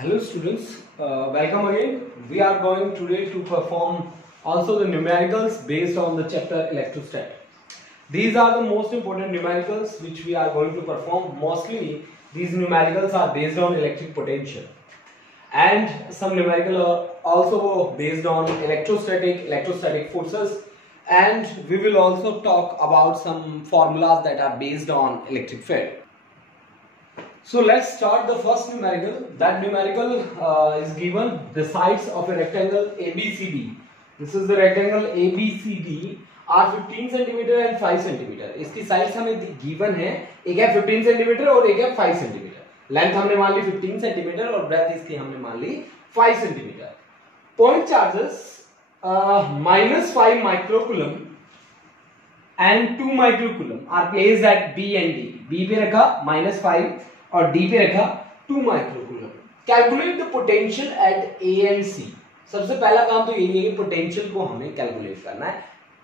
Hello students, welcome again. We are going today to perform also the numericals based on the chapter electrostat. These are the most important numericals which we are going to perform. Mostly these numericals are based on electric potential and some numerical are also based on electrostatic forces, and we will also talk about some formulas that are based on electric field. So let's start the first numerical. That numerical is given the sides of a rectangle ABCD. This is the rectangle ABCD are 15 cm and 5 cm. इसकी sides हमें given है, एक है 15 cm और एक है 5 cm. Length हमने मान ली 15 cm और ब्रेथ इसकी हमने मान ली 5 cm. Point charges -5 microcoulomb and 2 microcoulomb are placed at B and D. B पे रखा -5 और D पे रखा 2 microcoulomb. Calculate the potential at A and C. सबसे पहला काम तो यही है कि पोटेंशियल को हमें कैलकुलेट करना है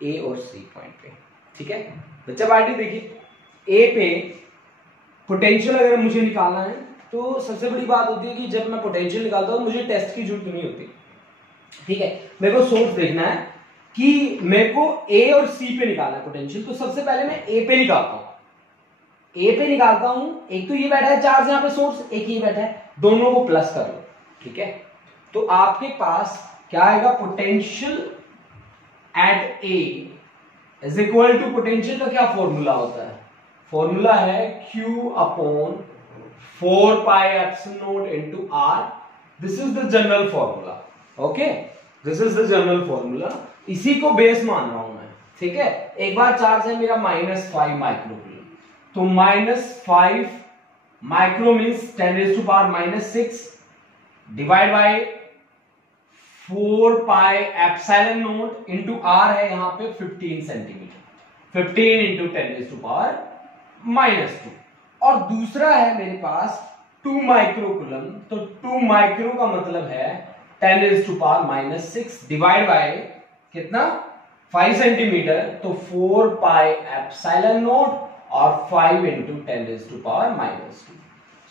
A और C पॉइंट पे. ठीक है बच्चा पार्टी देखिए, A पे पोटेंशियल अगर मुझे निकालना है तो सबसे बड़ी बात होती है कि जब मैं पोटेंशियल निकालता हूं मुझे टेस्ट की जरूरत नहीं होती. ठीक है, मेरे को सोर्स देखना है कि मेरे को A और C पे निकालना है पोटेंशियल. तो सबसे पहले मैं A पे निकालता हूं. ए पे निकालता हूं, एक तो ये बैठा है चार्ज यहाँ पे सोर्स, एक ये बैठा है, दोनों को प्लस कर लो. ठीक है, तो आपके पास क्या आएगा, potential at A is equal to, potential का क्या फॉर्मूला होता है, फॉर्मूला है Q upon 4 pi epsilon not into R. This is the general formula. Okay, this is the general formula. इसी को बेस मान रहा हूं मैं. ठीक है, एक बार चार्ज है मेरा -5 माइक्रो, तो -5 micro means 10⁻⁻6 divide by 4 pi epsilon not into R है यहाँ पे 15 सेंटीमीटर. 15 इंटू 10⁻². और दूसरा है मेरे पास 2 माइक्रोकूलम. तो 2 माइक्रो का मतलब है 10⁻⁻6 डिवाइड बाय कितना 5 सेंटीमीटर. तो 4 पाई एप्सिलॉन नॉट और 5 इंटू 10⁻².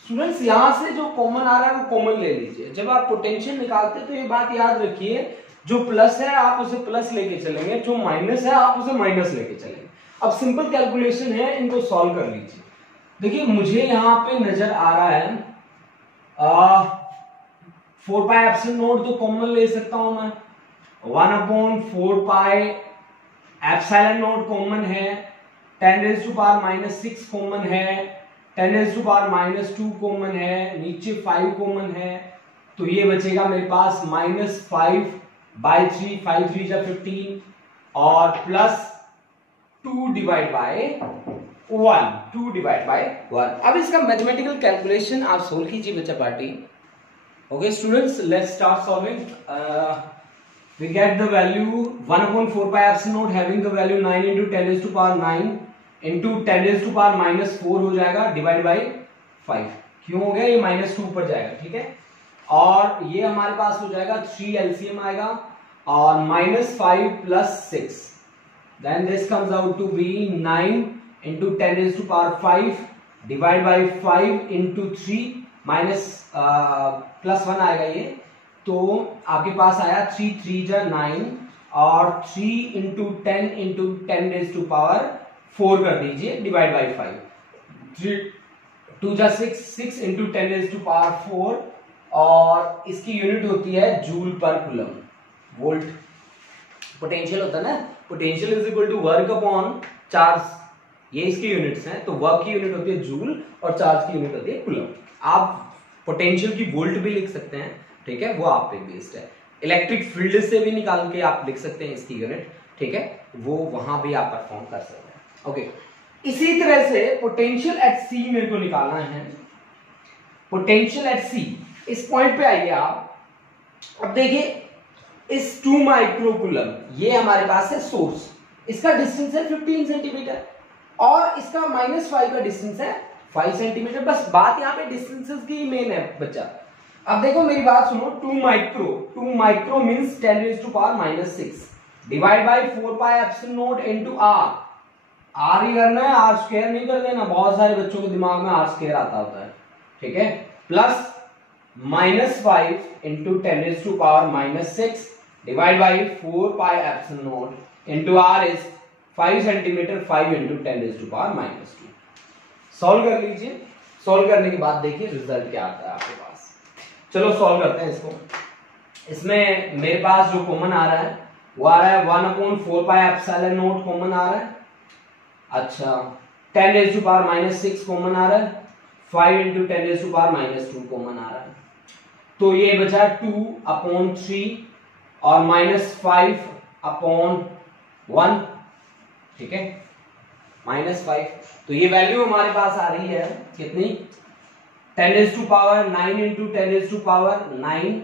स्टूडेंट्स यहां से जो कॉमन आ रहा है वो कॉमन ले लीजिए. जब आप पोटेंशियल निकालते हैं तो ये बात याद रखिए, जो प्लस है आप उसे प्लस लेके चलेंगे, जो माइनस है आप उसे माइनस लेके चलेंगे. अब सिंपल कैलकुलेशन है, इनको सॉल्व कर लीजिए. देखिए मुझे यहां पे नजर आ रहा है 4 पाई एप्सिलॉन नॉट तो कॉमन ले सकता हूं मैं, 1/4 पाई एप्सिलॉन नॉट कॉमन है, 10⁻⁻6 कॉमन है, 10⁻⁻2 कॉमन है, नीचे 5 कॉमन है. तो ये बचेगा मेरे पास -5/3, 5 3 जा 15 और plus 2 divide by 1, 2 divide by 1. अब इसका मैथमेटिकल कैलकुलेशन आप सोल्व कीजिए बच्चा party. Okay students, let's start solving. We get the value 1/4 pi epsilon naught having the value 9 into 10⁻9 into 10⁻⁻4 हो जाएगा डिवाइड बाई 5. क्यों हो गया, ये -2 ऊपर जाएगा. ठीक है, और ये हमारे पास हो जाएगा 3 LCM आएगा और -5 + 6, then this comes out to be 9 into 10⁻5 divide by 5 into 3 minus +1 आएगा ये. तो आपके पास आया 3 3 जा 9 और 3 इंटू 10 इंटू 10⁻⁴ कर दीजिए डिवाइड बाई 5. 3 2 जा 6, 6 इंटू 10⁻⁴, और इसकी यूनिट होती है joule per coulomb. Volt potential होता है ना, potential is equal to work upon charge. ये इसकी यूनिट्स हैं. तो वर्क की यूनिट होती है जूल और चार्ज की यूनिट होती है कूलम. आप पोटेंशियल की वोल्ट भी लिख सकते हैं. ठीक है, वो आप पे बेस्ड है. इलेक्ट्रिक फील्ड से भी निकाल के आप लिख सकते हैं इसकी यूनिट. ठीक है, वो वहां भी आप परफॉर्म कर सकते हैं. ओके, इसी तरह से पोटेंशियल एट सी मेरे को निकालना है. पोटेंशियल एट सी, इस पॉइंट पे आइए आप. अब देखिए इस 2 माइक्रोकूलम ये हमारे पास है सोर्स, इसका डिस्टेंस है 15 सेंटीमीटर और इसका -5 का डिस्टेंस है 5 सेंटीमीटर. बस बात यहाँ पे डिस्टेंसेस की मेन है बच्चा. अब देखो मेरी बात सुनो, 2 micro means 10⁻⁻6 divide by 4 pi epsilon not into R. R ही करना है, R² नहीं कर देना. बहुत सारे बच्चों के दिमाग में R² आता होता है. ठीक है, plus -5 into 10 raised to power -6 divided by 4 pi epsilon naught into r is 5 centimetre 5 into 10 raised to power -2। Solve कर लीजिए। सॉल्व करने के बाद देखिए रिजल्ट क्या आता है आपके पास। चलो सॉल्व करते हैं इसको। इसमें मेरे पास जो कॉमन आ रहा है वो आ रहा है 1/4 pi epsilon naught कॉमन आ रहा है। अच्छा 10 raised to power -6 कॉमन आ रहा है, 5 into 10 raised to power -2 common आ रहा है। तो ये बचा 2/3 और -5/1, ठीक है, -5। तो ये वैल्यू हमारे पास आ रही है कितनी, 10 raised to power 9 into 10 raised to power 9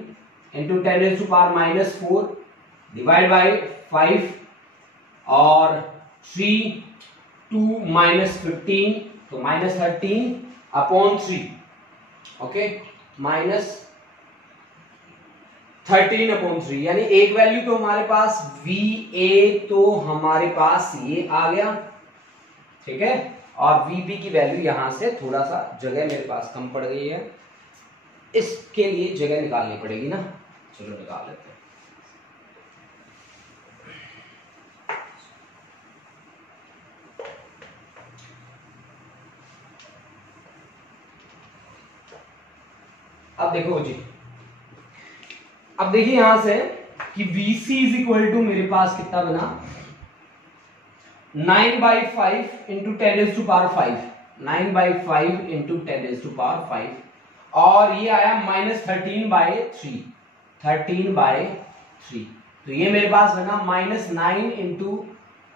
into 10 raised to power -4 divide by 5 और 3 2 -15 तो -13/3, ओके, -13/3 यानी एक वैल्यू तो हमारे पास VA तो हमारे पास ये आ गया, ठीक है, और VB की वैल्यू यहां से थोड़ा सा जगह मेरे पास कम पड़ गई है, इसके लिए जगह निकालनी पड़ेगी ना। चलो निकाल लेते हैं। अब देखो जी, अब देखिए यहां से कि VC इज इक्वल टू मेरे पास कितना बना, 9/5 into 10 raised to power 5, 9/5 into 10 raised to power 5, और ये आया -13/3, 13/3। तो ये मेरे पास बना -9 इंटू,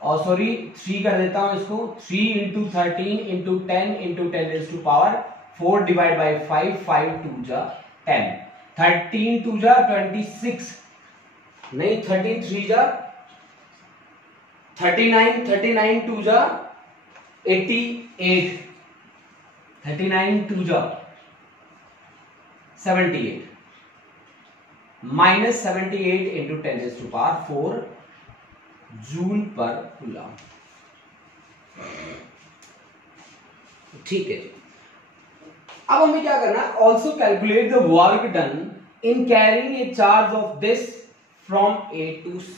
और सॉरी 3 कर देता हूं इसको, 3 into 13 into 10 into 10 raised to power 4 divided by 5, 5 2 जा 10, 13 2 जा 26, नहीं 13 3 जा 39, 39 2 जा 88, 39 2 जा 78, -78 into 10 raised to power 4 joule per coulomb, ठीक है जी। अब हमें क्या करना है, also calculate the work done in carrying a charge of this from A to C,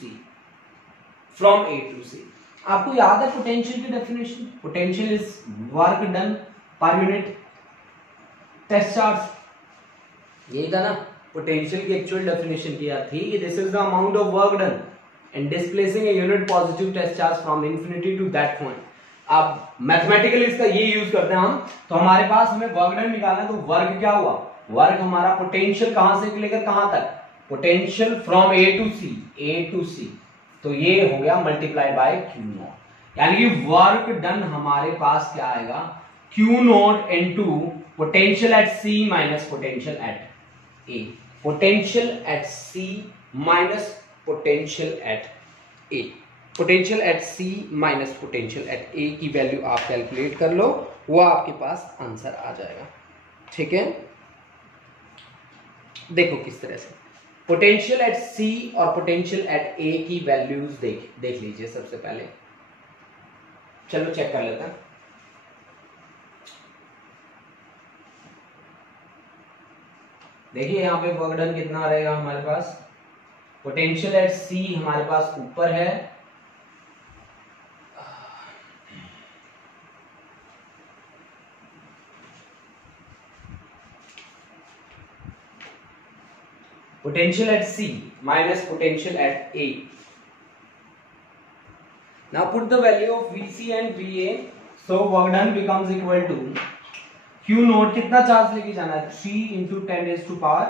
from A to C। आपको याद है पोटेंशियल की definition, potential is work done per unit test charge, यही था ना। पोटेंशियल की एक्चुअल डेफिनेशन क्या थी, this is the amount of work done in displacing a unit positive test charge from infinity to that point. अब mathematically इसका ये use करते हैं हम, तो हमारे पास हमें वर्क डन निकालना है, तो वर्क क्या हुआ, वर्क हमारा पोटेंशियल कहां से लेकर कहां तक, potential from A to C, तो ये हो गया मल्टीप्लाई बाय Q0, यानी कि वर्क डन हमारे पास क्या आएगा, Q0 into potential at C minus potential at A, potential at C minus potential at A, potential at C minus potential at A की वैल्यू आप कैलकुलेट कर लो, वो आपके पास आंसर आ जाएगा, ठीक है। देखो किस तरह से पोटेंशियल एट C और पोटेंशियल एट A की वैल्यूज देख लीजिए सबसे पहले। चलो चेक कर लेते हैं। देखिए यहां पे वर्क डन कितना रहेगा हमारे पास, पोटेंशियल एट C हमारे पास ऊपर है, potential at C minus potential at A. Now put the value of VC and VA, so work done becomes equal to Q note कितना चार्ज लेके जाना है, 3 into 10 raised to power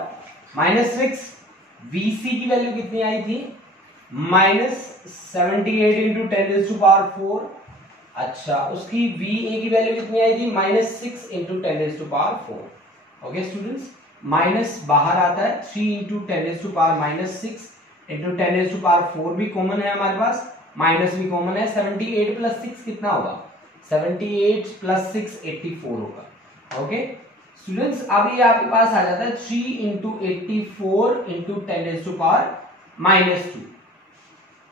-6, VC की value कितनी आई थी, -78 into 10 raised to power 4, अच्छा उसकी VA की वैल्यू कितनी आई थी, -6 into 10 raised to power 4, okay students, minus बाहर आता है, 3 into 10 raised to power -6 into 10 raised to power 4 भी कॉमन है हमारे पास, माइनस भी कॉमन है, 78 + 6 कितना होगा, 78 + 6 84 होगा, ओके स्टूडेंट्स। अब ये आपके पास आ जाता है 3 into 84 into 10 raised to power -2,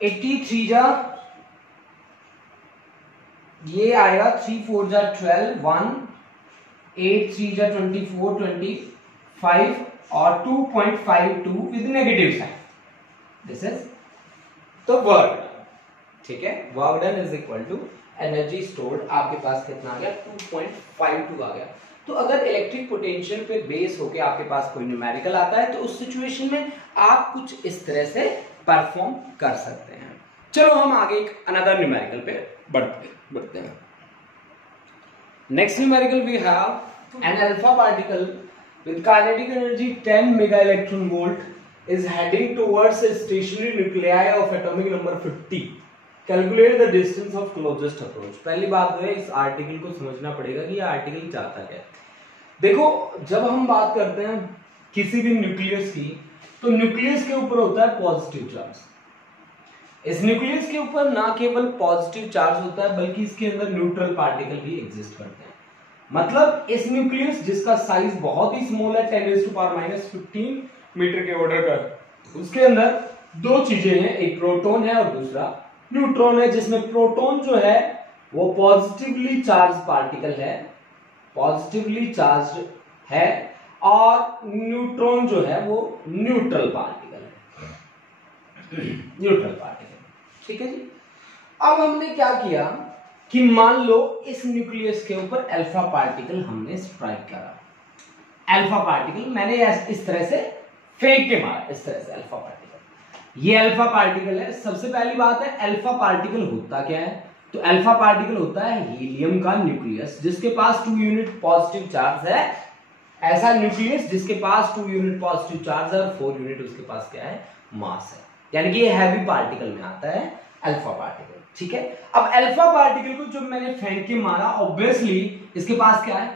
83 जा ये आएगा, 3 4 जा 12, 1 8 3 जा 24, 25 और 2.52 with negative sign, this is the work done, ठीक है। Work done is equal to energy stored, आपके पास कितना आ गया 2.52 आ गया। तो अगर इलेक्ट्रिक पोटेंशियल पे बेस होके आपके पास कोई न्यूमेरिकल आता है तो उस सिचुएशन में आप कुछ इस तरह से परफॉर्म कर सकते हैं। चलो हम आगे एक अनदर न्यूमेरिकल पे बढ़ते हैं। Next numerical we have an alpha particle with kinetic energy 10 mega electron volt is heading towards a stationary nuclei of atomic number 50. Calculate the distance of closest approach. पहली बात तो है इस आर्टिकल को समझना पड़ेगा कि ये आर्टिकल चाहता क्या है। देखो जब हम बात करते हैं किसी भी न्यूक्लियस की, तो न्यूक्लियस के ऊपर होता है पॉजिटिव चार्ज। इस न्यूक्लियस के ऊपर ना केवल पॉजिटिव चार्ज होता है बल्कि इसके अंदर न्यूट्रल पार्टिकल भी एग्जिस्ट करते हैं। मतलब इस न्यूक्लियस जिसका साइज बहुत ही स्मॉल है 10⁻⁻15 मीटर के ऑर्डर का, उसके अंदर दो चीजें हैं, एक प्रोटॉन है और दूसरा न्यूट्रॉन है, जिसमें प्रोटॉन जो है वो पॉजिटिवली चार्ज पार्टिकल है, पॉजिटिवली चार्ज है, और न्यूट्रॉन जो है वो न्यूट्रल पार्टिकल है, न्यूट्रल पार्टिकल, ठीक है जी। अब हमने क्या किया कि मान लो इस न्यूक्लियस के ऊपर अल्फा पार्टिकल हमने स्ट्राइक करा, अल्फा पार्टिकल मैंने इस तरह से फेंक के मारा, इस तरह से अल्फा पार्टिकल, ये अल्फा पार्टिकल है। सबसे पहली बात है अल्फा पार्टिकल होता क्या है, तो अल्फा पार्टिकल होता है हीलियम का न्यूक्लियस जिसके पास 2 यूनिट पॉजिटिव चार्ज है, ऐसा न्यूक्लियस जिसके पास 2 यूनिट पॉजिटिव चार्ज है और 4 यूनिट उसके पास क्या है, मास है, यानी कि ये हैवी पार्टिकल में आता है अल्फा पार्टिकल, ठीक है। अब अल्फा पार्टिकल को जब मैंने फेंक के मारा, ऑब्वियसली इसके पास क्या है,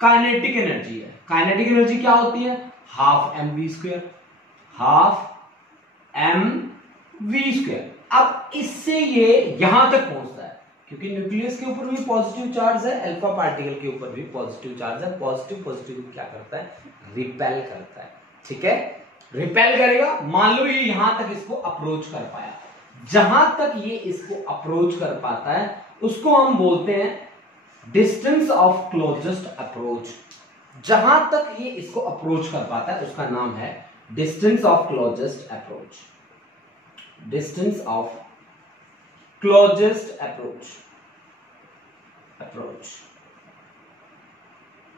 काइनेटिक एनर्जी है। काइनेटिक एनर्जी क्या होती है, हाफ mv², हाफ mv²। अब इससे ये यहां तक पहुंचता है क्योंकि न्यूक्लियस के ऊपर भी पॉजिटिव चार्ज है, अल्फा पार्टिकल के ऊपर भी पॉजिटिव चार्ज है। पॉजिटिव पॉजिटिव क्या करता है, रिपेल करता है, ठीक है, रिपेल करेगा। मान लो ये यहां तक इसको अप्रोच कर पाया, जहां तक ये इसको अप्रोच कर पाता है उसको हम बोलते हैं डिस्टेंस ऑफ क्लोजेस्ट अप्रोच। जहां तक ये इसको अप्रोच कर पाता है उसका नाम है distance of closest approach, distance of closest approach, approach,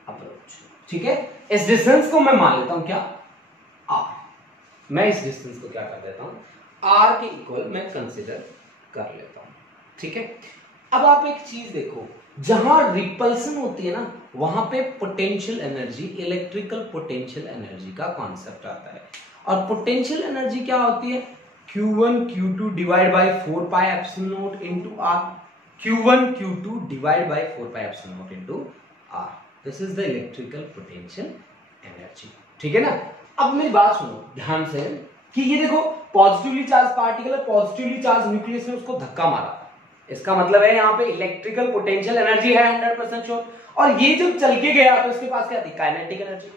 approach, ठीक है। इस डिस्टेंस को मैं मान लेता हूं क्या, आर। मैं इस डिस्टेंस को क्या कर देता हूं, आर के इक्वल मैं कंसिडर कर लेता हूं, ठीक है। अब आप एक चीज देखो, जहां रिपल्सन होती है ना वहां पे potential energy, electrical potential energy का कॉन्सेप्ट आता है। और पोटेंशियल एनर्जी क्या होती है, Q1 Q2 divide by 4 pi epsilon not into R, Q1 Q2 divide by 4 pi epsilon not into R, this is the electrical potential energy, ठीक है ना। अब मेरी बात सुनो ध्यान से कि ये देखो पॉजिटिवली चार्ज पार्टिकल है, पॉजिटिवली चार्ज न्यूक्लियस ने उसको धक्का मारा, इसका मतलब है यहाँ पे इलेक्ट्रिकल पोटेंशियल एनर्जी है 100% श्योर। और ये जब चल के गया तो इसके पास क्या थी, काइनेटिक एनर्जी।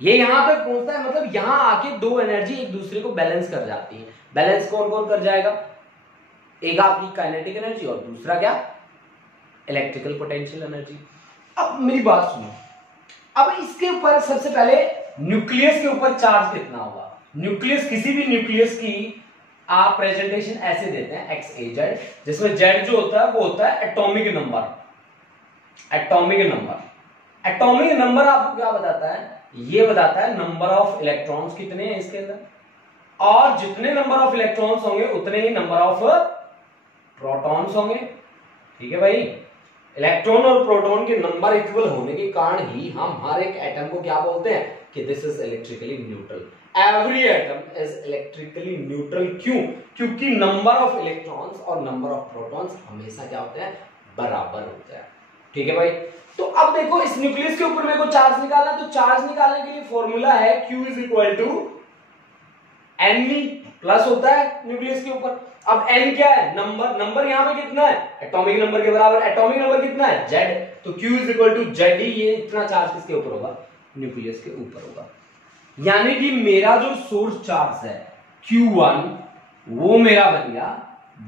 ये यहां तक पहुंचता है, मतलब यहां आके दो एनर्जी एक दूसरे को बैलेंस कर जाती है। बैलेंस कौन कौन कर जाएगा, एक आपकी काइनेटिक एनर्जी और दूसरा क्या, इलेक्ट्रिकल पोटेंशियल एनर्जी। अब मेरी बात सुनो, अब इसके ऊपर सबसे पहले न्यूक्लियस के ऊपर चार्ज कितना होगा। न्यूक्लियस, किसी भी न्यूक्लियस की आप प्रेजेंटेशन ऐसे देते हैं XAZ, जिसमें Z जो होता है वो होता है atomic number. Atomic number, atomic number आपको क्या बताता है, ये बताता है नंबर ऑफ इलेक्ट्रॉन्स कितने हैं इसके अंदर, और जितने नंबर ऑफ इलेक्ट्रॉन्स होंगे उतने ही नंबर ऑफ प्रोटॉन्स होंगे, ठीक है भाई। इलेक्ट्रॉन और प्रोटॉन के नंबर इक्वल होने के कारण ही हम हर एक एटम को क्या बोलते हैं कि this is electrically neutral. Every atom is electrically neutral, क्यों, क्योंकि नंबर ऑफ इलेक्ट्रॉन्स और नंबर ऑफ प्रोटॉन्स हमेशा क्या होते हैं, बराबर होते हैं, ठीक है भाई। तो अब देखो इस न्यूक्लियस के ऊपर मेरे को चार्ज निकालना, तो चार्ज निकालने के लिए फॉर्मूला है Q is equal to NE plus होता है न्यूक्लियस के ऊपर। अब N क्या है, नंबर, नंबर यहां पे कितना है, एटॉमिक नंबर के बराबर। एटॉमिक नंबर कितना है, Z, तो Q is equal to ZE। ये इतना चार्ज किसके ऊपर होगा, न्यूक्लियस के ऊपर होगा। यानी कि मेरा जो सोर्स चार्ज है Q1 वो मेरा बन गया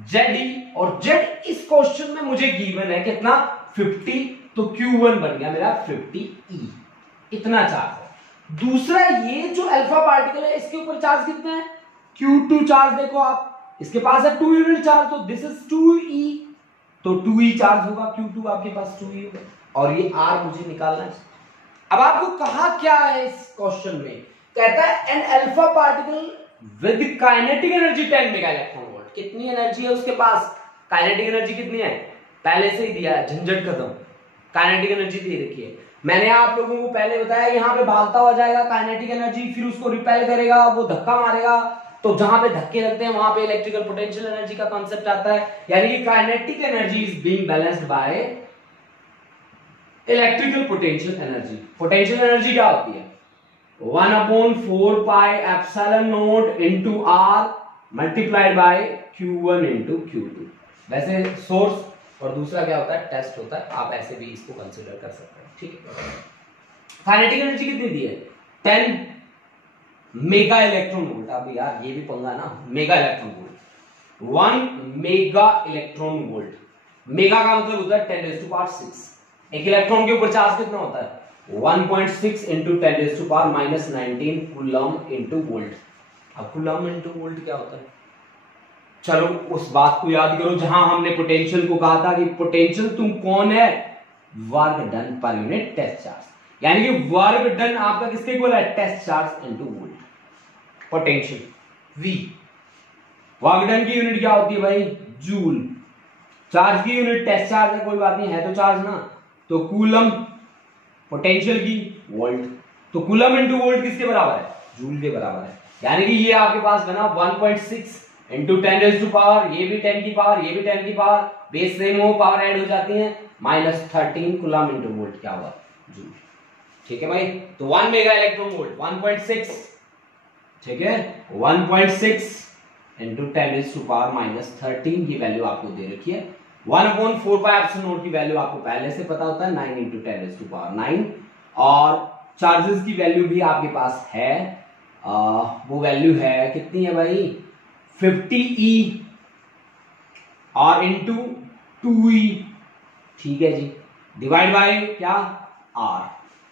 ZE, और Z इस क्वेश्चन में मुझे गिवन है कितना, 50, तो Q1 बन गया मेरा 50E, इतना चार्ज है। दूसरा ये जो अल्फा पार्टिकल है इसके ऊपर चार्ज कितना है, Q2 चार्ज। देखो आप, इसके पास है 2 यूनिट चार्ज, तो दिस इज 2e, तो 2e चार्ज होगा, Q2 आपके पास 2e होगा, और ये R मुझे निकालना है। अब आपको कहा क्या है इस क्वेश्चन में, कहता है an alpha particle with kinetic energy 10 mega electron volt. कितनी एनर्जी है उसके पास, काइनेटिक एनर्जी कितनी है, पहले से ही दिया है, झंझट खत्म, काइनेटिक एनर्जी दे रखी है। मैंने आप लोगों को पहले बताया यहां पे भागता हुआ जाएगा काइनेटिक एनर्जी, फिर उसको रिपेल करेगा, वो धक्का मारेगा, तो जहां पे धक्के लगते हैं वहां पे इलेक्ट्रिकल पोटेंशियल एनर्जी का कॉन्सेप्ट आता है, यानी कि kinetic energy is being balanced by electrical potential energy. Potential energy क्या होती है, 1/4 pi epsilon not into R multiplied by Q1 into Q2। वैसे सोर्स और दूसरा क्या होता है, टेस्ट होता है, आप ऐसे भी इसको कंसीडर कर सकते हैं, ठीक है। काइनेटिक एनर्जी कितनी दी है, 10 मेगा इलेक्ट्रॉन वोल्ट। अब यार ये भी पंगा ना, mega electron volt, 1 mega electron volt, mega का मतलब होता है 10⁻⁶। एक इलेक्ट्रॉन के ऊपर चार्ज कितना होता है, 1.6 इंटू 10⁻⁻19 कूलम इंटू वोल्ट। अब कूलम इंटू वोल्ट क्या होता है, चलो उस बात को याद करो जहां हमने पोटेंशियल को कहा था कि पोटेंशियल तुम कौन है, work done per unit test charge, यानी कि वर्क डन आपका किसके इक्वल है, test charge into volt. Potential V, work done की यूनिट क्या होती है भाई, जूल। चार्ज की यूनिट टेस्ट चार्ज है, कोई बात नहीं है तो चार्ज ना, तो कूलम। पोटेंशियल की वोल्ट, तो कूलम इनटू वोल्ट किसके बराबर है, जूल के बराबर है। यानी कि ये आपके पास बना 1.6 इंटू 10 पावर, ये भी 10 की पावर, ये भी 10 की पावर, बेस सेम हो, पावर ऐड हो जाती है, -13 कूलम इंटू वोल्ट क्या हुआ, जूल। ठीक है भाई, तो 1 मेगा इलेक्ट्रॉन वोल्ट 1.6, ठीक है, 1.6 इंटू 10⁻⁻13 की वैल्यू आपको दे रखी है। 1/4 पाई एप्सिलॉन नॉट की वैल्यू आपको पहले से पता होता है, 9 इंटू 10⁻9, और चार्जेस की वैल्यू भी आपके पास है, वो वैल्यू है कितनी है भाई, 50e और इंटू 2e, ठीक है जी, डिवाइड बाय क्या, r,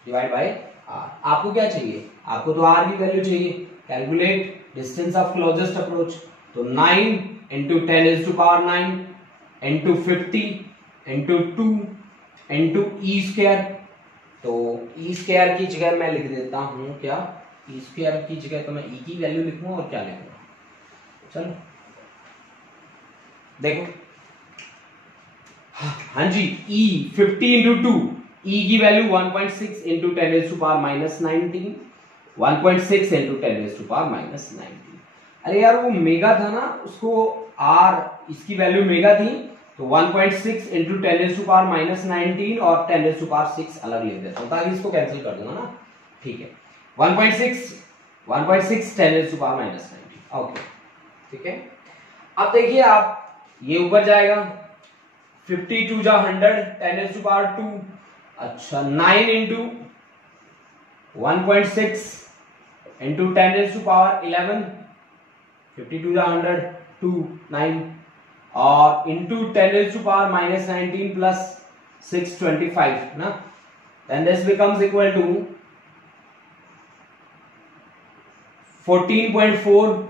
डिवाइड बाय r। आपको क्या चाहिए, आपको तो r की वैल्यू चाहिए, calculate distance of closest approach, तो 9 into 10⁻9 into 50 into 2 into E square. तो ई स्क्वायर की जगह मैं लिख देता हूं क्या, ई स्क्वायर की जगह तो मैं ई की वैल्यू लिखूंगा और क्या लिखूंगा, चलो देखो, हाँ जी, ई 50 इंटू 2, ई की वैल्यू 1.6 इंटू 10⁻⁻19, 1.6 इंटू 10⁻⁻19। अरे यार वो मेगा था ना, उसको आर, इसकी वैल्यू मेगा थी, तो 1.6 इंटू 10⁻⁻19 और 10⁻6 अलग लिख देता हूं ताकि इसको कैंसिल कर दूंगा ना, ठीक है, 1.6 10⁻⁻19, ओके, ठीक है। अब देखिए आप, ये ऊपर जाएगा, 52 जा 100, 10⁻2, अच्छा 9 इंटू 1.6 इंटू 10⁻11, 52 जा 100, 2 9, और इंटू 10⁻⁻19 प्लस 625 ना, then this becomes equal to 14.4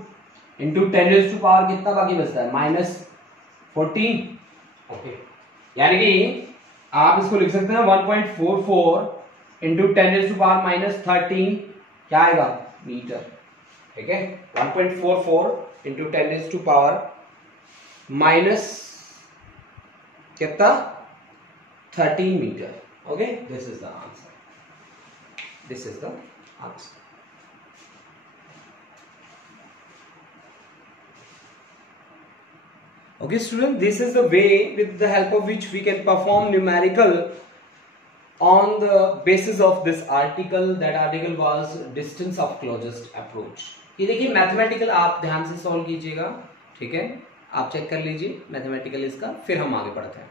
into 10 कितना बाकी बचता है, -14, ओके, यानी कि आप इसको लिख सकते हैं 1.44 इंटू 10⁻⁻13 क्या आएगा, मीटर, ठीक है, 1.44 इंटू 10⁻⁻ कितना 13 metre, okay, this is the answer, this is the answer. Okay student, this is the way with the help of which we can perform numerical on the basis of this article. That article was distance of closest approach. ये देखिए mathematical आप ध्यान से solve कीजिएगा, ठीक है, आप check कर लीजिए मैथमेटिकल इसका, फिर हम आगे बढ़ते हैं।